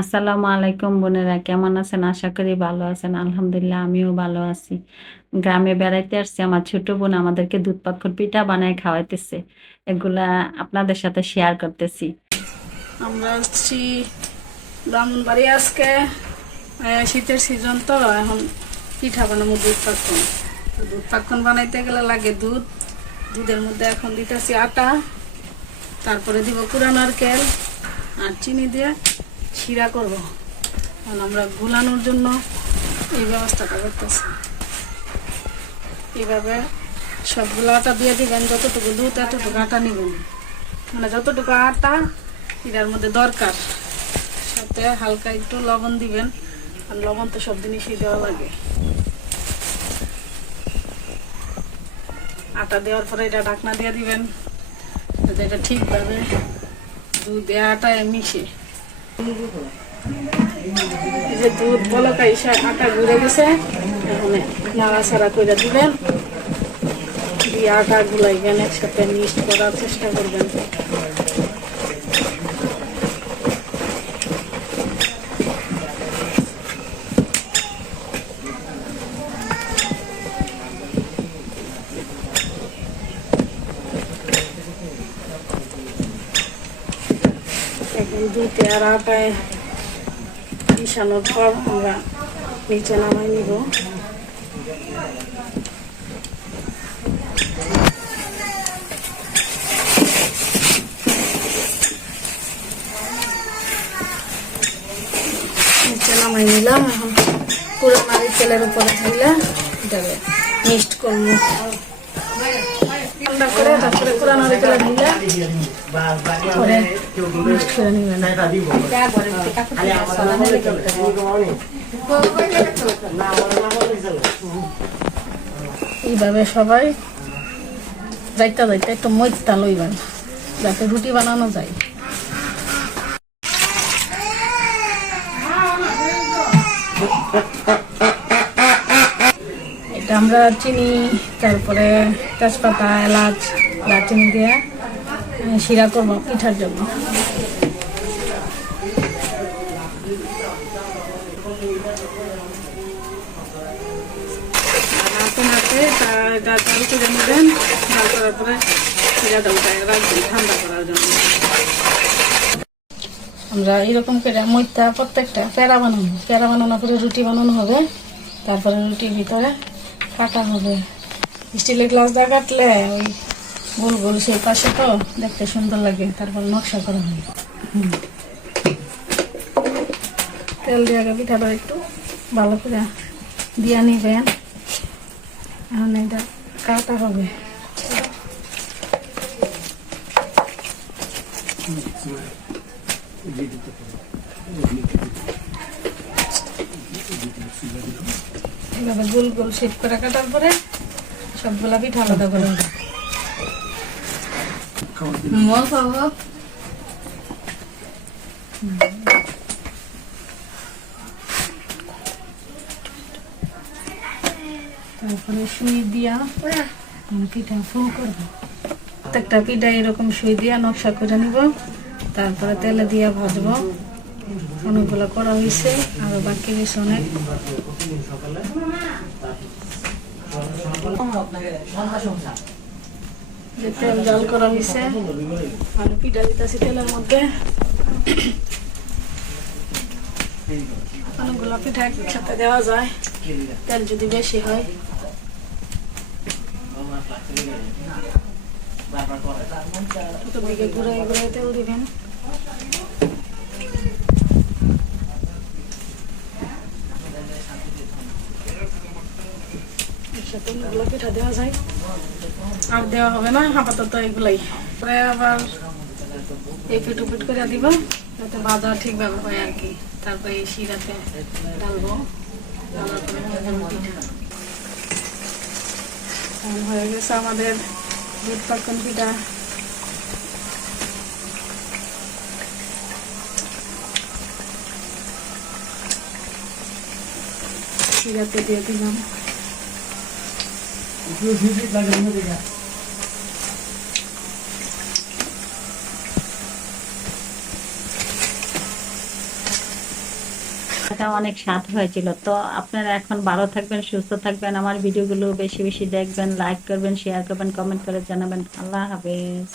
আসসালামু আলাইকুম বোনেরা, কেমন আছেন? আশা করি ভালো আছেন। আলহামদুলিল্লাহ আমিও ভালো আছি। গ্রামে বেড়াইতে আসছি, আমার ছোট বোন আমাদেরকে দুধ পাক্ষর পিঠা বানায় খাওয়াইতেছে। এগুলা আপনাদের সাথে শেয়ার করতেছি। আমরা হচ্ছি ব্রাহ্মণবাড়ি। আজকে শীতের সিজন তো এখন পিঠা বানাবো দুধ পাক্ষন। দুধ পাক্ষন বানাইতে গেলে লাগে দুধ। দুধের মধ্যে এখন দিতেছি আটা, তারপরে দিব কুড়া নারকেল আর চিনি দিয়ে শিরা করব। এখন আমরা গুলানোর জন্য এই ব্যবস্থাটা করতেছি। এইভাবে সবগুলো আটা দিয়ে দিবেন, যতটুকু দুধ এতটুকু আটা নিবেন, মানে যতটুকু আটা এটার মধ্যে দরকার। সাথে হালকা একটু লবণ দিবেন, আর লবণ তো সব জিনিসই দেওয়া লাগে। আটা দেওয়ার পরে এটা ঢাকনা দিয়ে দিবেন, যাতে এটা ঠিকভাবে দুধ আটায় মিশে। এই যে দুধ বলকা এসে আটা ঘুরে গেছে, এখন নাড়াচাড়া করে দিবেন, দিয়ে আটা গুলাইবেন, একসাথে মিক্সড করার চেষ্টা করবেন। এখন দুধে আর আটায় মিশানোর পর আমরা নিচে নামাই নিব। নিচে নামাই নিলাম। এখন পুরো নারিকেলের উপরে ঢাইলা এটাকে মিক্সড করবো। ঠান্ডা করে তারপরে পুরো নারিকেলের ঢাইলা পরে মিক্সড করে নিবেন। এইভাবে সবাই যাইতে যাইতে একটু মইতা লইবেন, যাতে রুটি বানানো যায়। এটা আমরা চিনি, তারপরে তেজপাতা, এলাচ, দারচিনি দিয়ে শিরা করবো পিঠার জন্য। নাড়তে নাড়তে এটা চালু করে নেবেন, চাল করার পরে শিরাটা উঠায় রাখবেন ঠান্ডা করার জন্য। আমরা এরকম করে মইটা প্রত্যেকটা প্যারা বানানোর পরে রুটি বানানো হবে, তারপরে রুটির ভিতরে কাটা হবে। স্টিলের গ্লাস দিয়ে কাটলে ওই গোল গোল সেই পাশে তো দেখতে সুন্দর লাগে, তারপর নকশা করা হয়। তেল দিয়ে আগে পিঠাটা একটু ভালো করে দিয়ে নিবেন। এখন এটা কাটা হবে। এভাবে গোল গোল শেপ করে কাটার পরে সবগুলা পিঠা আলাদা করে হবে। তারপরে সুই দিয়া পিঠা ফুল করবো। প্রত্যেকটা পিঠা এরকম সুই দিয়া নকশা করে নিব, তারপরে তেলে দিয়া ভাজবো। অনেকগুলো করা হয়েছে, আরো বাকি রয়েছে অনেক। তেল জাল করা হয়েছে, আমি পিঠা দিতেছি তেলের মধ্যে। অনেকগুলো পিঠা একসাথে দেওয়া যায়, তেল যদি বেশি হয়। চতুর্দিকে ঘুরাই ঘুরাই তেল দিবেন। একসাথে অনেকগুলো পিঠা দেওয়া যায়, আর দেওয়া হবে না আপাতত এগুলাই। পরে আবার এই পিঠ উপিট করে দিব, যাতে ভাজা ঠিকভাবে হয় আর কি। তারপরে এই শিরাতে ডালবো, ডালার পরে পিঠা হয়ে গেছে আমাদের দুধ পাক্ষন পিঠা। শিরাতে দিয়ে দিলাম। এটা অনেক স্বাদ হয়েছিল। তো আপনারা এখন ভালো থাকবেন, সুস্থ থাকবেন, আমার ভিডিওগুলো বেশি বেশি দেখবেন, লাইক করবেন, শেয়ার করবেন, কমেন্ট করে জানাবেন। আল্লাহ হাফেজ।